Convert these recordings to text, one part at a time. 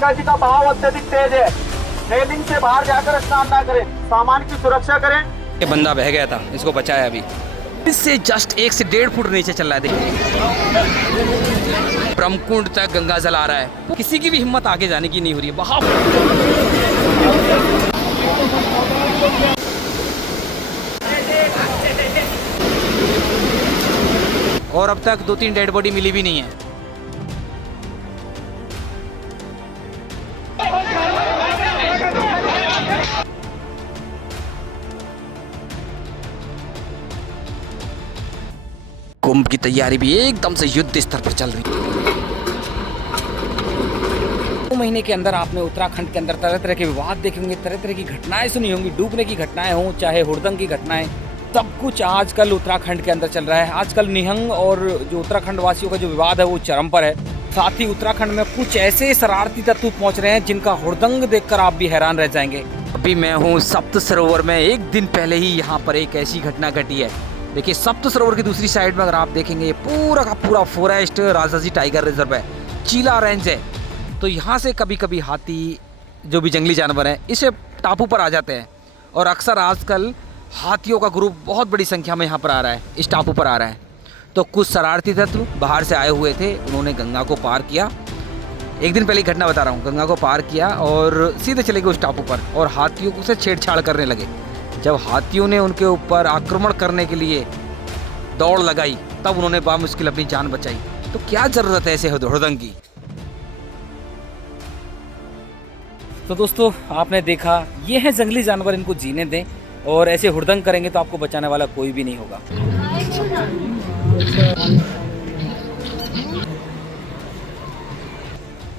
गंगा जी का बहाव अत्यधिक तेज है। रेलिंग से बाहर जाकर स्नान ना करें, सामान की सुरक्षा करें। ये बंदा बह गया था, इसको बचाया अभी। इससे जस्ट 1 से 1.5 फुट नीचे चल रहा है, देखिए। ब्रह्मकुंड तक गंगा जल आ रहा है, किसी की भी हिम्मत आगे जाने की नहीं हो रही है। बहाव और अब तक 2-3 डेड बॉडी मिली भी नहीं है। कुंभ की तैयारी भी एकदम से युद्ध स्तर पर चल रही है। 2 महीने के अंदर आपने उत्तराखंड के अंदर तरह तरह के विवाद देखे होंगे, तरह तरह की घटनाएं सुनी होंगी, डूबने की घटनाएं हों चाहे हुड़दंग की घटनाएं, सब कुछ आजकल उत्तराखंड के अंदर चल रहा है। आजकल निहंग और जो उत्तराखंड वासियों का जो विवाद है वो चरम पर है। साथ ही उत्तराखंड में कुछ ऐसे शरारती तत्व पहुंच रहे हैं जिनका हुड़दंग देखकर आप भी हैरान रह जाएंगे। अभी मैं हूँ सप्त सरोवर में। 1 दिन पहले ही यहाँ पर एक ऐसी घटना घटी है। देखिए, सप्त सरोवर की दूसरी साइड में अगर आप देखेंगे, ये पूरा का पूरा फॉरेस्ट राजाजी टाइगर रिजर्व है, चीला रेंज है। तो यहाँ से कभी कभी हाथी जो भी जंगली जानवर हैं इस टापू पर आ जाते हैं, और अक्सर आजकल हाथियों का ग्रुप बहुत बड़ी संख्या में यहाँ पर आ रहा है, इस टापू पर आ रहा है। तो कुछ शरारती तत्व बाहर से आए हुए थे, उन्होंने गंगा को पार किया। 1 दिन पहले घटना बता रहा हूँ, गंगा को पार किया और सीधे चले गए उस टापू पर, और हाथियों से छेड़छाड़ करने लगे। जब हाथियों ने उनके ऊपर आक्रमण करने के लिए दौड़ लगाई, तब उन्होंने बामुश्किल अपनी जान बचाई। तो क्या जरूरत है ऐसे हुड़दंग की। तो दोस्तों, आपने देखा, ये है जंगली जानवर, इनको जीने दें, और ऐसे हुड़दंग करेंगे तो आपको बचाने वाला कोई भी नहीं होगा।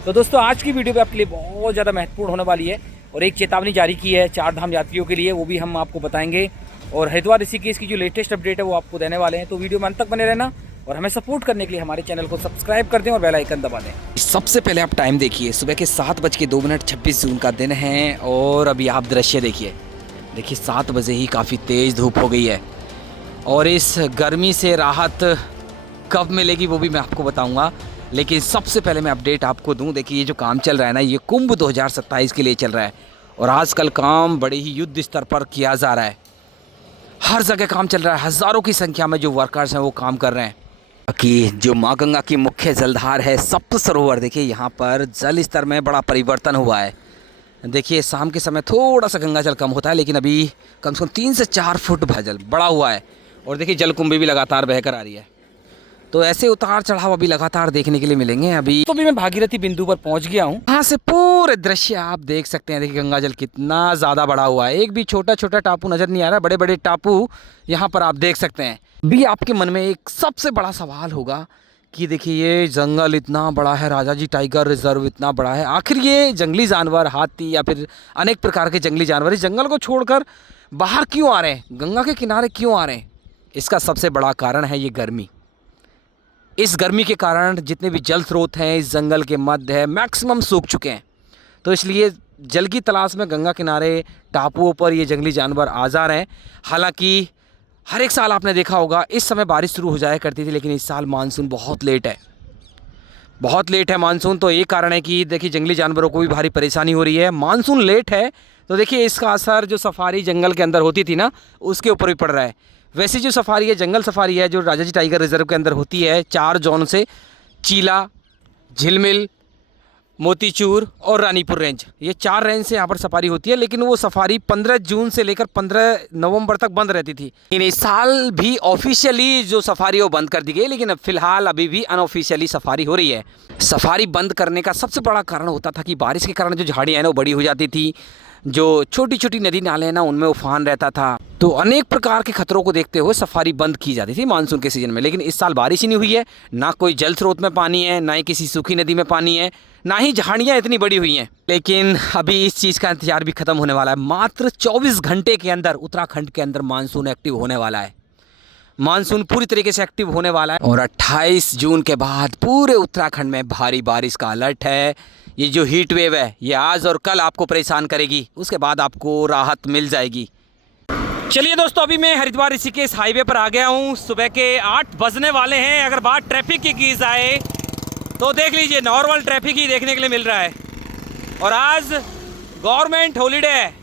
तो दोस्तों, आज की वीडियो भी आपके लिए बहुत ज़्यादा महत्वपूर्ण होने वाली है, और एक चेतावनी जारी की है 4 धाम यात्रियों के लिए, वो भी हम आपको बताएंगे। और हरिद्वार ऋषिकेश की जो लेटेस्ट अपडेट है वो आपको देने वाले हैं। तो वीडियो में अंत तक बने रहना, और हमें सपोर्ट करने के लिए हमारे चैनल को सब्सक्राइब कर दें और बेल आइकन दबा दें। सबसे पहले आप टाइम देखिए, सुबह के 7:02 26 जून का दिन है, और अभी आप दृश्य देखिए। 7 बजे ही काफ़ी तेज़ धूप हो गई है, और इस गर्मी से राहत कब मिलेगी वो भी मैं आपको बताऊंगा। लेकिन सबसे पहले मैं अपडेट आपको दूं। देखिए, ये जो काम चल रहा है ना, ये कुंभ 2027 के लिए चल रहा है, और आजकल काम बड़े ही युद्ध स्तर पर किया जा रहा है। हर जगह काम चल रहा है, हज़ारों की संख्या में जो वर्कर्स हैं वो काम कर रहे हैं। कि जो माँ गंगा की मुख्य जलधार है सप्त सरोवर, देखिए यहाँ पर जल स्तर में बड़ा परिवर्तन हुआ है। देखिए, शाम के समय थोड़ा सा गंगा जल कम होता है, लेकिन अभी कम से कम 3 से 4 फुट भजल बढ़ा हुआ है। और देखिए, जलकुंभी भी लगातार बहकर आ रही है। तो ऐसे उतार चढ़ाव अभी लगातार देखने के लिए मिलेंगे। अभी मैं भागीरथी बिंदु पर पहुंच गया हूं। यहाँ से पूरे दृश्य आप देख सकते हैं। देखिए, गंगा जल कितना ज़्यादा बढ़ा हुआ है, एक भी छोटा छोटा टापू नज़र नहीं आ रहा, बड़े बड़े टापू यहाँ पर आप देख सकते हैं। भी आपके मन में एक सबसे बड़ा सवाल होगा कि देखिए, ये जंगल इतना बड़ा है, राजाजी टाइगर रिजर्व इतना बड़ा है, आखिर ये जंगली जानवर, हाथी या फिर अनेक प्रकार के जंगली जानवर इस जंगल को छोड़कर बाहर क्यों आ रहे हैं, गंगा के किनारे क्यों आ रहे हैं? इसका सबसे बड़ा कारण है ये गर्मी। इस गर्मी के कारण जितने भी जल स्रोत हैं इस जंगल के मध्य है, मैक्सिमम सूख चुके हैं। तो इसलिए जल की तलाश में गंगा किनारे टापुओं पर ये जंगली जानवर आ जा रहे हैं। हालांकि हर एक साल आपने देखा होगा इस समय बारिश शुरू हो जाया करती थी, लेकिन इस साल मानसून बहुत लेट है, बहुत लेट है मानसून। तो ये कारण है कि देखिए, जंगली जानवरों को भी भारी परेशानी हो रही है। मानसून लेट है तो देखिए, इसका असर जो सफारी जंगल के अंदर होती थी ना, उसके ऊपर भी पड़ रहा है। वैसे जो सफारी है, जंगल सफारी है, जो राजाजी टाइगर रिजर्व के अंदर होती है 4 जोन से, चीला, झिलमिल, मोतीचूर और रानीपुर रेंज, ये 4 रेंज से यहाँ पर सफारी होती है। लेकिन वो सफारी 15 जून से लेकर 15 नवंबर तक बंद रहती थी। लेकिन इस साल भी ऑफिशियली जो सफारी है वो बंद कर दी गई, लेकिन फिलहाल अभी भी अनऑफिशियली सफारी हो रही है। सफारी बंद करने का सबसे बड़ा कारण होता था कि बारिश के कारण जो झाड़ियाँ हैं ना वो बड़ी हो जाती थी, जो छोटी छोटी नदी नाले हैं ना उनमें उफान रहता था। तो अनेक प्रकार के खतरों को देखते हुए सफारी बंद की जाती थी मानसून के सीजन में। लेकिन इस साल बारिश ही नहीं हुई है, ना कोई जल स्रोत में पानी है, ना ही किसी सूखी नदी में पानी है, ना ही झाड़ियाँ इतनी बड़ी हुई हैं। लेकिन अभी इस चीज़ का इंतजार भी खत्म होने वाला है। मात्र 24 घंटे के अंदर उत्तराखंड के अंदर मानसून एक्टिव होने वाला है। मानसून पूरी तरीके से एक्टिव होने वाला है, और 28 जून के बाद पूरे उत्तराखंड में भारी बारिश का अलर्ट है। ये जो हीट वेव है ये आज और कल आपको परेशान करेगी, उसके बाद आपको राहत मिल जाएगी। चलिए दोस्तों, अभी मैं हरिद्वार ऋषिकेश हाईवे पर आ गया हूँ। सुबह के 8 बजने वाले हैं। अगर बात ट्रैफिक की जाए तो देख लीजिए, नॉर्मल ट्रैफिक ही देखने के लिए मिल रहा है। और आज गवर्नमेंट हॉलीडे है,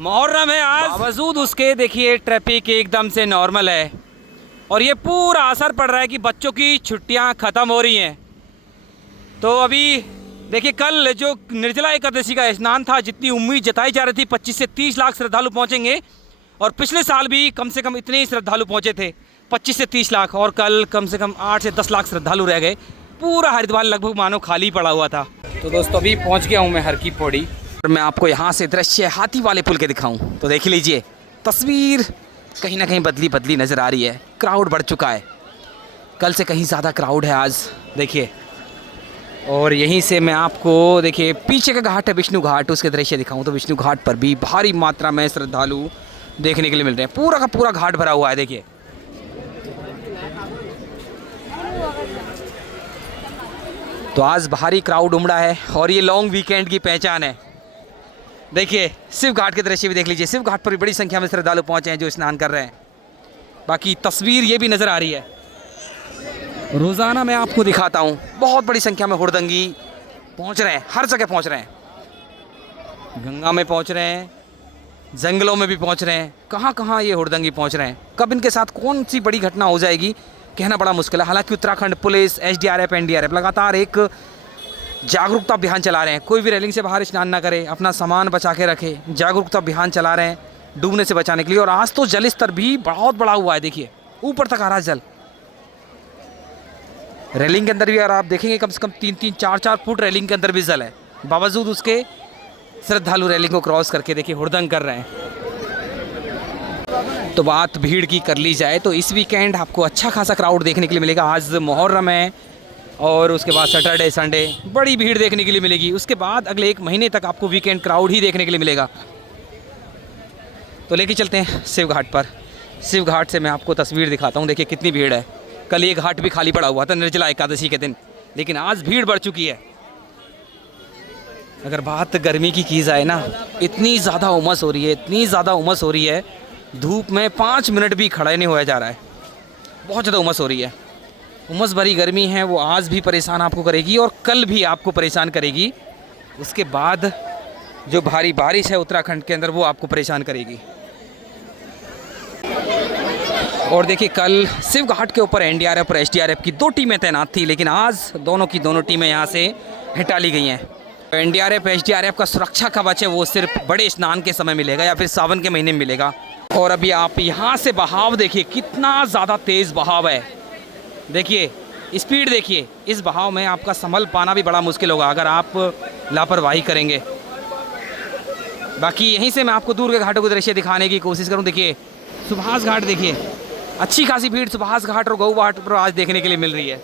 मुहर्रम है आज। बावजूद उसके देखिए ट्रैफिक एकदम से नॉर्मल है और ये पूरा असर पड़ रहा है कि बच्चों की छुट्टियां ख़त्म हो रही हैं। तो अभी देखिए कल जो निर्जला एकादशी का स्नान था, जितनी उम्मीद जताई जा रही थी 25 से 30 लाख श्रद्धालु पहुंचेंगे, और पिछले साल भी कम से कम इतने ही श्रद्धालु पहुंचे थे 25 से 30 लाख, और कल कम से कम 8 से 10 लाख श्रद्धालु रह गए। पूरा हरिद्वार लगभग मानो खाली पड़ा हुआ था। तो दोस्तों अभी पहुंच गया हूं मैं हर की पौड़ी, और मैं आपको यहां से दृश्य हाथी वाले पुल के दिखाऊं तो देख लीजिए, तस्वीर कहीं ना कहीं बदली बदली नज़र आ रही है। क्राउड बढ़ चुका है, कल से कहीं ज़्यादा क्राउड है आज देखिए। और यहीं से मैं आपको देखिए पीछे का घाट है विष्णु घाट, उसके दृश्य दिखाऊं तो विष्णु घाट पर भी भारी मात्रा में श्रद्धालु देखने के लिए मिल रहे हैं। पूरा का पूरा घाट भरा हुआ है देखिए। तो आज भारी क्राउड उमड़ा है और ये लॉन्ग वीकेंड की पहचान है। देखिए शिव घाट के दृश्य भी देख लीजिए, शिव घाट पर भी बड़ी संख्या में श्रद्धालु पहुंचे हैं जो स्नान कर रहे हैं। बाकी तस्वीर ये भी नज़र आ रही है, रोज़ाना मैं आपको दिखाता हूँ, बहुत बड़ी संख्या में हुड़दंगी पहुँच रहे हैं, हर जगह पहुँच रहे हैं। गंगा में पहुँच रहे हैं, जंगलों में भी पहुँच रहे हैं, कहाँ कहाँ ये हुड़दंगी पहुँच रहे हैं। कब इनके साथ कौन सी बड़ी घटना हो जाएगी कहना बड़ा मुश्किल है। हालांकि उत्तराखंड पुलिस, SDRF, NDRF लगातार एक जागरूकता अभियान चला रहे हैं। कोई भी रेलिंग से बाहर स्नान ना करे, अपना सामान बचा के रखे, जागरूकता अभियान चला रहे हैं डूबने से बचाने के लिए। और आज तो जल स्तर भी बहुत बड़ा हुआ है, देखिए ऊपर तक आ रहा है जल। रेलिंग के अंदर भी अगर आप देखेंगे कम से कम 3-3, 4-4 फुट रेलिंग के अंदर भी जल है। बावजूद उसके श्रद्धालु रेलिंग को क्रॉस करके देखिए हुड़दंग कर रहे हैं। तो बात भीड़ की कर ली जाए तो इस वीकेंड आपको अच्छा खासा क्राउड देखने के लिए मिलेगा। आज मुहर्रम है और उसके बाद सैटरडे संडे बड़ी भीड़ देखने के लिए मिलेगी। उसके बाद अगले 1 महीने तक आपको वीकेंड क्राउड ही देखने के लिए मिलेगा। तो लेके चलते हैं शिव घाट पर। शिव घाट से मैं आपको तस्वीर दिखाता हूँ, देखिए कितनी भीड़ है। कल ये घाट भी खाली पड़ा हुआ था निर्जला एकादशी के दिन, लेकिन आज भीड़ बढ़ चुकी है। अगर बात गर्मी की जाए ना, इतनी ज़्यादा उमस हो रही है, इतनी ज़्यादा उमस हो रही है, धूप में 5 मिनट भी खड़ा नहीं होया जा रहा है। बहुत ज़्यादा उमस हो रही है, उमस भरी गर्मी है। वो आज भी परेशान आपको करेगी और कल भी आपको परेशान करेगी। उसके बाद जो भारी बारिश है उत्तराखंड के अंदर वो आपको परेशान करेगी। और देखिए कल शिव घाट के ऊपर NDRF और SDRF की 2 टीमें तैनात थी, लेकिन आज दोनों की दोनों टीमें यहाँ से हटा ली गई हैं। NDRF SDRF का सुरक्षा कवच है वो सिर्फ बड़े स्नान के समय मिलेगा या फिर सावन के महीने में मिलेगा। और अभी आप यहाँ से बहाव देखिए, कितना ज़्यादा तेज़ बहाव है। देखिए स्पीड देखिए, इस बहाव में आपका संभल पाना भी बड़ा मुश्किल होगा अगर आप लापरवाही करेंगे। बाकी यहीं से मैं आपको दूर के घाटों को दृश्य दिखाने की कोशिश करूँ। देखिए सुभाष घाट देखिए, अच्छी खासी भीड़ सुभाष घाट और गऊ घाट पर आज देखने के लिए मिल रही है।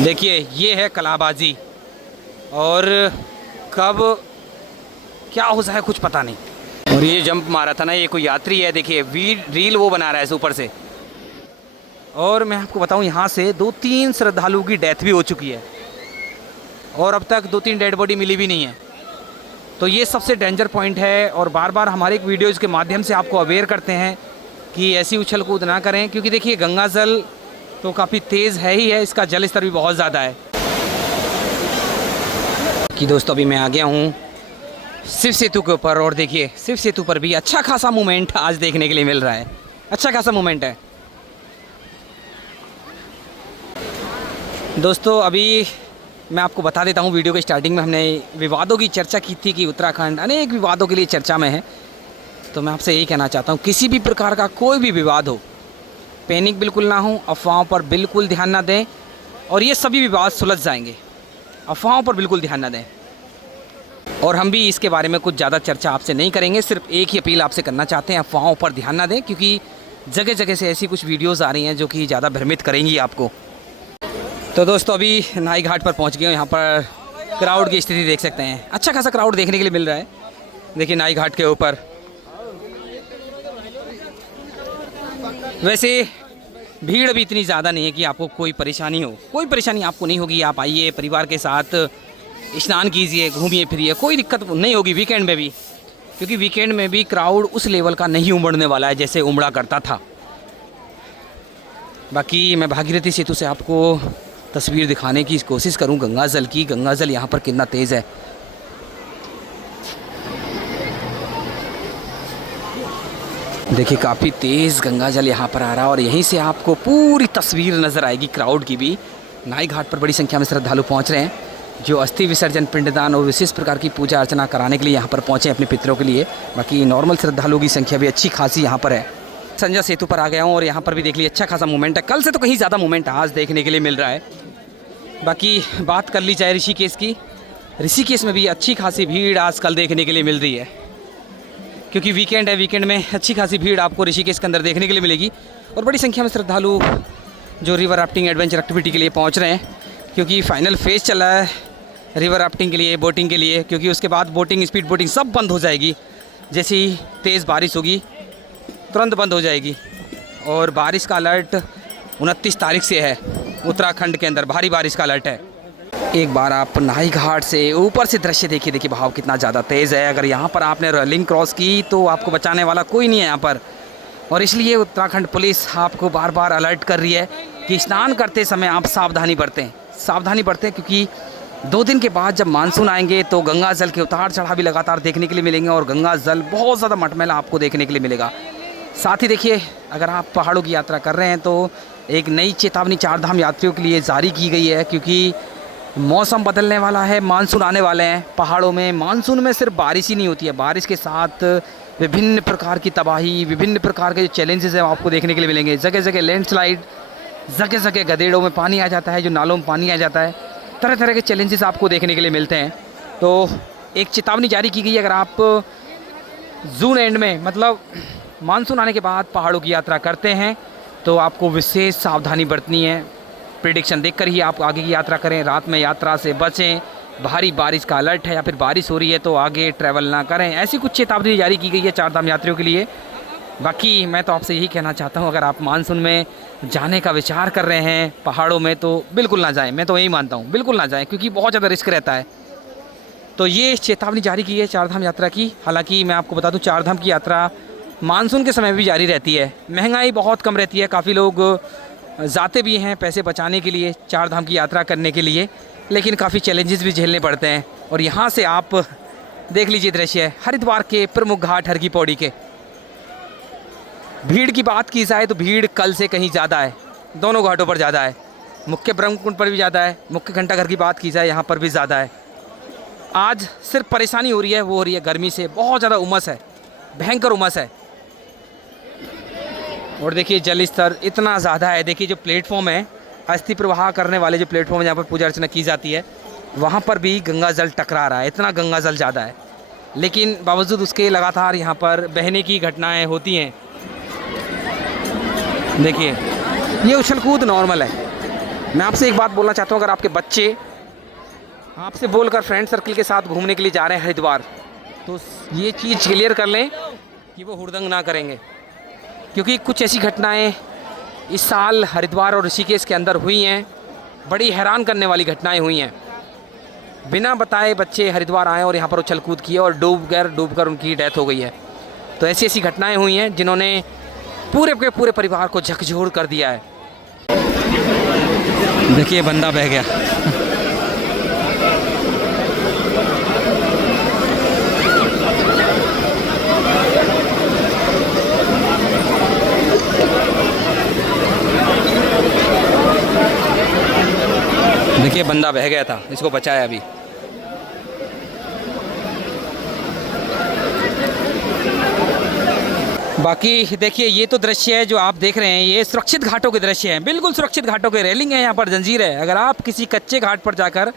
देखिए ये है कलाबाजी, और कब क्या हो जाए कुछ पता नहीं। और ये जंप मारा था ना, ये कोई यात्री है, देखिए रील वो बना रहा है ऊपर से। और मैं आपको बताऊं यहाँ से 2-3 श्रद्धालुओं की डेथ भी हो चुकी है और अब तक 2-3 डेड बॉडी मिली भी नहीं है। तो ये सबसे डेंजर पॉइंट है। और बार बार हमारे एक वीडियोज़ के माध्यम से आपको अवेयर करते हैं कि ऐसी उछल कूद ना करें, क्योंकि देखिए गंगा जल तो काफ़ी तेज़ है ही है, इसका जल स्तर भी बहुत ज़्यादा है। कि दोस्तों अभी मैं आ गया हूँ शिव सेतु के ऊपर, और देखिए शिव सेतु पर भी अच्छा खासा मूवमेंट आज देखने के लिए मिल रहा है, अच्छा खासा मूवमेंट है। दोस्तों अभी मैं आपको बता देता हूँ, वीडियो के स्टार्टिंग में हमने विवादों की चर्चा की थी कि उत्तराखंड अनेक विवादों के लिए चर्चा में है। तो मैं आपसे यही कहना चाहता हूँ, किसी भी प्रकार का कोई भी विवाद हो, पैनिक बिल्कुल ना हो, अफवाहों पर बिल्कुल ध्यान ना दें, और ये सभी विवाद सुलझ जाएंगे। अफवाहों पर बिल्कुल ध्यान ना दें। और हम भी इसके बारे में कुछ ज़्यादा चर्चा आपसे नहीं करेंगे, सिर्फ एक ही अपील आपसे करना चाहते हैं, अफवाहों पर ध्यान ना दें, क्योंकि जगह जगह से ऐसी कुछ वीडियोज़ आ रही हैं जो कि ज़्यादा भ्रमित करेंगी आपको। तो दोस्तों अभी नाई घाट पर पहुंच गए, यहाँ पर क्राउड की स्थिति देख सकते हैं, अच्छा खासा क्राउड देखने के लिए मिल रहा है। देखिए नाई घाट के ऊपर वैसे भीड़ भी इतनी ज़्यादा नहीं है कि आपको कोई परेशानी हो, कोई परेशानी आपको नहीं होगी। आप आइए परिवार के साथ स्नान कीजिए, घूमिए फिरिए, कोई दिक्कत नहीं होगी वीकेंड में भी, क्योंकि वीकेंड में भी क्राउड उस लेवल का नहीं उमड़ने वाला है जैसे उमड़ा करता था। बाकी मैं भागीरथी सेतु से आपको तस्वीर दिखाने की कोशिश करूं गंगा जल की। गंगा जल यहाँ पर कितना तेज़ है। देखिए काफ़ी तेज़ गंगा जल यहाँ पर आ रहा है और यहीं से आपको पूरी तस्वीर नज़र आएगी क्राउड की भी। नाई घाट पर बड़ी संख्या में श्रद्धालु पहुँच रहे हैं जो अस्थि विसर्जन, पिंडदान और विशेष प्रकार की पूजा अर्चना कराने के लिए यहाँ पर पहुँचे अपने पितरों के लिए। बाकी नॉर्मल श्रद्धालुओं की संख्या भी अच्छी खासी यहाँ पर है। संजय सेतु पर आ गया हूँ और यहाँ पर भी देख लीजिए अच्छा खासा मूवमेंट है। कल से तो कहीं ज़्यादा मूवमेंट आज देखने के लिए मिल रहा है। बाकी बात कर ली जाए ऋषिकेश की, ऋषिकेश में भी अच्छी खासी भीड़ आजकल देखने के लिए मिल रही है क्योंकि वीकेंड है। वीकेंड में अच्छी खासी भीड़ आपको ऋषिकेश के अंदर देखने के लिए मिलेगी और बड़ी संख्या में श्रद्धालु जो रिवर राफ्टिंग एडवेंचर एक्टिविटी के लिए पहुंच रहे हैं क्योंकि फाइनल फेज चला है रिवर राफ्टिंग के लिए, बोटिंग के लिए, क्योंकि उसके बाद बोटिंग, स्पीड बोटिंग सब बंद हो जाएगी। जैसे ही तेज़ बारिश होगी तुरंत बंद हो जाएगी और बारिश का अलर्ट 29 तारीख से है। उत्तराखंड के अंदर भारी बारिश का अलर्ट है। एक बार आप नाई घाट से ऊपर से दृश्य देखिए, देखिए बहाव कितना ज़्यादा तेज़ है। अगर यहाँ पर आपने रेलिंग क्रॉस की तो आपको बचाने वाला कोई नहीं है यहाँ पर और इसलिए उत्तराखंड पुलिस आपको बार बार अलर्ट कर रही है कि स्नान करते समय आप सावधानी बरतें क्योंकि 2 दिन के बाद जब मानसून आएंगे तो गंगा जल के उतार चढ़ाव भी लगातार देखने के लिए मिलेंगे और गंगा जल बहुत ज़्यादा मटमैला आपको देखने के लिए मिलेगा। साथ ही देखिए अगर आप पहाड़ों की यात्रा कर रहे हैं तो एक नई चेतावनी 4 धाम यात्रियों के लिए जारी की गई है क्योंकि मौसम बदलने वाला है, मानसून आने वाले हैं। पहाड़ों में मानसून में सिर्फ बारिश ही नहीं होती है, बारिश के साथ विभिन्न प्रकार की तबाही, विभिन्न प्रकार के जो चैलेंजेस हैं आपको देखने के लिए मिलेंगे। जगह जगह लैंडस्लाइड, जगह जगह गदेड़ों में पानी आ जाता है, जो नालों में पानी आ जाता है, तरह तरह के चैलेंजेस आपको देखने के लिए मिलते हैं। तो एक चेतावनी जारी की गई है, अगर आप जून एंड में मतलब मानसून आने के बाद पहाड़ों की यात्रा करते हैं तो आपको विशेष सावधानी बरतनी है। प्रेडिक्शन देखकर ही आप आगे की यात्रा करें, रात में यात्रा से बचें, भारी बारिश का अलर्ट है या फिर बारिश हो रही है तो आगे ट्रैवल ना करें। ऐसी कुछ चेतावनी जारी की गई है 4 धाम यात्रियों के लिए। बाकी मैं तो आपसे यही कहना चाहता हूं, अगर आप मानसून में जाने का विचार कर रहे हैं पहाड़ों में तो बिल्कुल ना जाएं। मैं तो यही मानता हूं, बिल्कुल ना जाएं क्योंकि बहुत ज़्यादा रिस्क रहता है। तो ये चेतावनी जारी की है 4 धाम यात्रा की। हालांकि मैं आपको बता दूं 4 धाम की यात्रा मानसून के समय भी जारी रहती है। महंगाई बहुत कम रहती है, काफ़ी लोग जाते भी हैं पैसे बचाने के लिए 4 धाम की यात्रा करने के लिए, लेकिन काफ़ी चैलेंजेस भी झेलने पड़ते हैं। और यहाँ से आप देख लीजिए दृश्य हरिद्वार के प्रमुख घाट हर की पौड़ी के। भीड़ की बात की जाए तो भीड़ कल से कहीं ज़्यादा है, दोनों घाटों पर ज़्यादा है। मुख्य ब्रह्मकुंड पर भी ज़्यादा है, मुख्य घंटाघर की बात की जाए यहाँ पर भी ज़्यादा है। आज सिर्फ परेशानी हो रही है, वो हो रही है गर्मी से, बहुत ज़्यादा उमस है, भयंकर उमस है। और देखिए जल स्तर इतना ज़्यादा है। देखिए जो प्लेटफॉर्म है, अस्थि प्रवाह करने वाले जो प्लेटफॉर्म है जहाँ पर पूजा अर्चना की जाती है, वहाँ पर भी गंगा जल टकरा रहा है, इतना गंगा जल ज़्यादा है। लेकिन बावजूद उसके लगातार यहाँ पर बहने की घटनाएं होती हैं। देखिए ये उछल कूद नॉर्मल है। मैं आपसे एक बात बोलना चाहता हूँ, अगर आपके बच्चे आपसे बोलकर फ्रेंड सर्कल के साथ घूमने के लिए जा रहे हैं हरिद्वार, तो ये चीज़ क्लियर कर लें कि वो हुड़दंग ना करेंगे, क्योंकि कुछ ऐसी घटनाएं इस साल हरिद्वार और ऋषिकेश के अंदर हुई हैं, बड़ी हैरान करने वाली घटनाएं हुई हैं। बिना बताए बच्चे हरिद्वार आए और यहाँ पर उछल कूद किए और डूबकर उनकी डेथ हो गई है। तो ऐसी ऐसी घटनाएं हुई हैं जिन्होंने पूरे के पूरे परिवार को झकझोर कर दिया है। देखिए बंदा बह गया। देखिए बंदा बह गया था, इसको बचाया अभी। बाकी देखिए ये तो दृश्य है जो आप देख रहे हैं, ये सुरक्षित घाटों के दृश्य हैं, बिल्कुल सुरक्षित घाटों के। रेलिंग है, यहाँ पर जंजीर है। अगर आप किसी कच्चे घाट पर जाकर,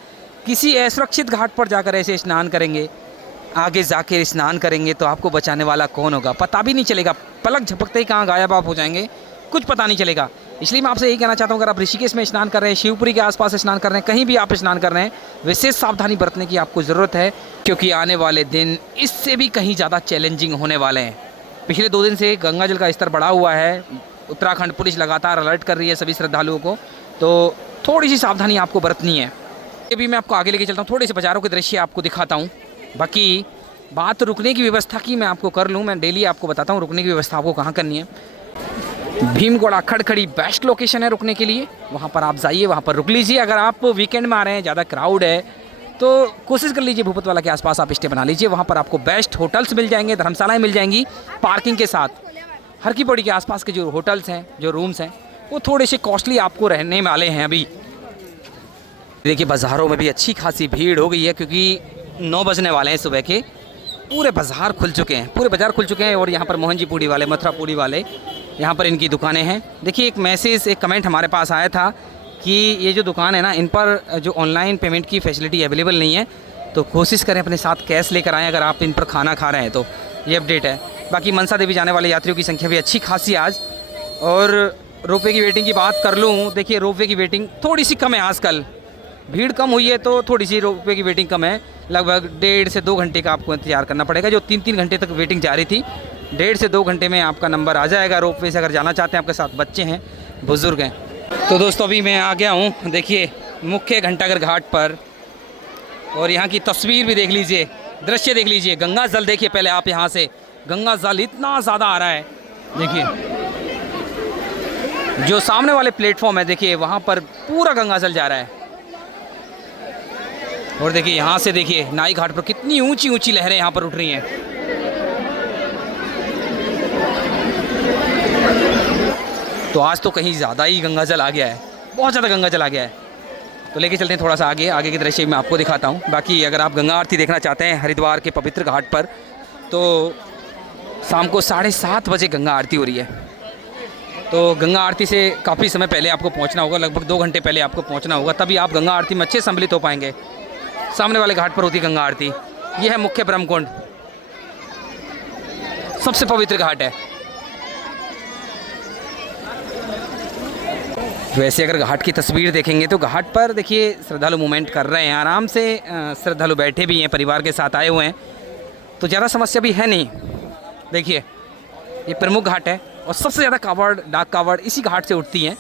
किसी असुरक्षित घाट पर जाकर ऐसे स्नान करेंगे, आगे जाके स्नान करेंगे तो आपको बचाने वाला कौन होगा पता भी नहीं चलेगा। पलक झपकते ही कहाँ गायब आप हो जाएंगे, कुछ पता नहीं चलेगा। इसलिए मैं आपसे यही कहना चाहता हूँ, अगर आप ऋषिकेश में स्नान कर रहे हैं, शिवपुरी के आसपास स्नान कर रहे हैं, कहीं भी आप स्नान कर रहे हैं, विशेष सावधानी बरतने की आपको ज़रूरत है, क्योंकि आने वाले दिन इससे भी कहीं ज़्यादा चैलेंजिंग होने वाले हैं। पिछले 2 दिन से गंगा जल का स्तर बढ़ा हुआ है। उत्तराखंड पुलिस लगातार अलर्ट कर रही है सभी श्रद्धालुओं को, तो थोड़ी सी सावधानी आपको बरतनी है। ये भी मैं आपको आगे लेके चलता हूँ, थोड़े से बाज़ारों के दृश्य आपको दिखाता हूँ। बाकी बात रुकने की व्यवस्था की मैं आपको कर लूँ, मैं डेली आपको बताता हूँ रुकने की व्यवस्था आपको कहाँ करनी है। भीमगोड़ा खड़खड़ी बेस्ट लोकेशन है रुकने के लिए, वहाँ पर आप जाइए, वहाँ पर रुक लीजिए। अगर आप वीकेंड में आ रहे हैं, ज़्यादा क्राउड है, तो कोशिश कर लीजिए भूपतवाला के आसपास आप स्टे बना लीजिए। वहाँ पर आपको बेस्ट होटल्स मिल जाएंगे, धर्मशालाएँ मिल जाएंगी पार्किंग के साथ। हर की पौड़ी के आसपास के जो होटल्स हैं, जो रूम्स हैं, वो थोड़े से कॉस्टली आपको रहने वाले हैं। अभी देखिए बाज़ारों में भी अच्छी खासी भीड़ हो गई है, क्योंकि 9 बजने वाले हैं सुबह के। पूरे बाज़ार खुल चुके हैं, पूरे बाज़ार खुल चुके हैं। और यहाँ पर मोहन जी पूड़ी वाले, मथुरा पूड़ी वाले, यहाँ पर इनकी दुकानें हैं। देखिए एक मैसेज, एक कमेंट हमारे पास आया था कि ये जो दुकान है ना, इन पर जो ऑनलाइन पेमेंट की फैसिलिटी अवेलेबल नहीं है, तो कोशिश करें अपने साथ कैश लेकर आएँ अगर आप इन पर खाना खा रहे हैं तो। ये अपडेट है। बाकी मनसा देवी जाने वाले यात्रियों की संख्या भी अच्छी खासी आज। और रोपवे की वेटिंग की बात कर लूँ, देखिए रोपवे की वेटिंग थोड़ी सी कम है आजकल, भीड़ कम हुई है तो थोड़ी सी रोपवे की वेटिंग कम है। लगभग 1.5 से 2 घंटे का आपको इंतजार करना पड़ेगा। जो 3-3 घंटे तक वेटिंग जा रही थी, 1.5 से 2 घंटे में आपका नंबर आ जाएगा रोपवे से, अगर जाना चाहते हैं। आपके साथ बच्चे हैं, बुज़ुर्ग हैं। तो दोस्तों अभी मैं आ गया हूँ, देखिए मुख्य घंटाघर घाट पर, और यहाँ की तस्वीर भी देख लीजिए, दृश्य देख लीजिए। गंगा जल देखिए पहले आप, यहाँ से गंगा जल इतना ज़्यादा आ रहा है। देखिए जो सामने वाले प्लेटफॉर्म है, देखिए वहाँ पर पूरा गंगा जल जा रहा है। और देखिए यहाँ से देखिए नाई घाट पर कितनी ऊंची ऊंची लहरें यहाँ पर उठ रही हैं। तो आज तो कहीं ज़्यादा ही गंगा जल आ गया है, बहुत ज़्यादा गंगा जल आ गया है। तो लेके चलते हैं थोड़ा सा आगे, आगे के दृश्य मैं आपको दिखाता हूँ। बाकी अगर आप गंगा आरती देखना चाहते हैं हरिद्वार के पवित्र घाट पर, तो शाम को 7:30 बजे गंगा आरती हो रही है। तो गंगा आरती से काफ़ी समय पहले आपको पहुँचना होगा, लगभग 2 घंटे पहले आपको पहुँचना होगा, तभी आप गंगा आरती में अच्छे सम्मिलित हो पाएंगे। सामने वाले घाट पर होती गंगा आरती। यह है मुख्य ब्रह्मकुंड, सबसे पवित्र घाट है। वैसे अगर घाट की तस्वीर देखेंगे तो घाट पर देखिए श्रद्धालु मूवमेंट कर रहे हैं, आराम से श्रद्धालु बैठे भी हैं, परिवार के साथ आए हुए हैं, तो ज़्यादा समस्या भी है नहीं। देखिए ये प्रमुख घाट है, और सबसे ज़्यादा कावड़, डाक कावड़ इसी घाट से उठती हैं।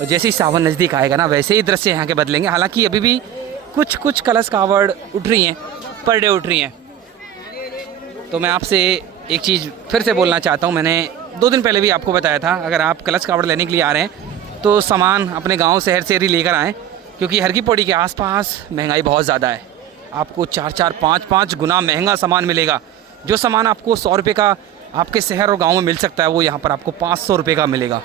और जैसे ही सावन नज़दीक आएगा ना, वैसे ही दृश्य यहाँ के बदलेंगे। हालांकि अभी भी कुछ कलश कावड़ उठ रही हैं, पर डे उठ रही हैं। तो मैं आपसे एक चीज़ फिर से बोलना चाहता हूँ, मैंने 2 दिन पहले भी आपको बताया था, अगर आप कलश कावड़ लेने के लिए आ रहे हैं तो सामान अपने गांव शहर से ही लेकर आएँ, क्योंकि हर की पौड़ी के आसपास महंगाई बहुत ज़्यादा है। आपको 4-4, 5-5 गुना महंगा सामान मिलेगा। जो सामान आपको 100 रुपये का आपके शहर और गाँव में मिल सकता है, वो यहाँ पर आपको 500 रुपये का मिलेगा।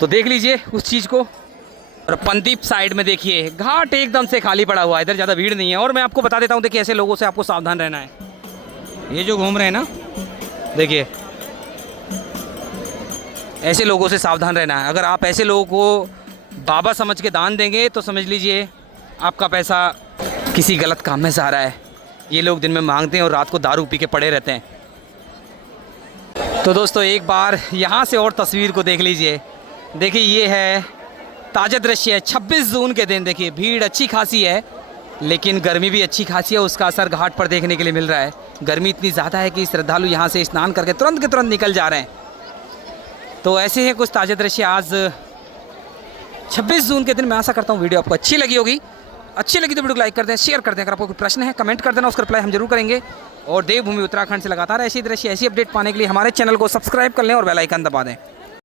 तो देख लीजिए उस चीज़ को। और पंदीप साइड में देखिए घाट एकदम से खाली पड़ा हुआ है, इधर ज़्यादा भीड़ नहीं है। और मैं आपको बता देता हूँ, देखिए ऐसे लोगों से आपको सावधान रहना है। ये जो घूम रहे हैं ना, देखिए ऐसे लोगों से सावधान रहना है। अगर आप ऐसे लोगों को बाबा समझ के दान देंगे तो समझ लीजिए आपका पैसा किसी गलत काम में जा रहा है। ये लोग दिन में मांगते हैं और रात को दारू पी के पड़े रहते हैं। तो दोस्तों एक बार यहाँ से और तस्वीर को देख लीजिए। देखिए ये है ताज़ा दृश्य है 26 जून के दिन। देखिए भीड़ अच्छी खासी है, लेकिन गर्मी भी अच्छी खासी है, उसका असर घाट पर देखने के लिए मिल रहा है। गर्मी इतनी ज़्यादा है कि श्रद्धालु यहाँ से स्नान करके तुरंत के तुरंत निकल जा रहे हैं। तो ऐसे हैं कुछ ताज़ा दृश्य आज 26 जून के दिन। मैं आशा करता हूँ वीडियो आपको अच्छी लगी होगी। अच्छी लगी तो वीडियो को लाइक कर दें, शेयर कर दें। अगर आपको कोई प्रश्न है कमेंट कर देना, उसका रिप्लाई हम जरूर करेंगे। और देवभूमि उत्तराखंड से लगातार ऐसी दृश्य, ऐसी अपडेट पाने के लिए हमारे चैनल को सब्सक्राइब कर लें और बेल आइकन दबा दें।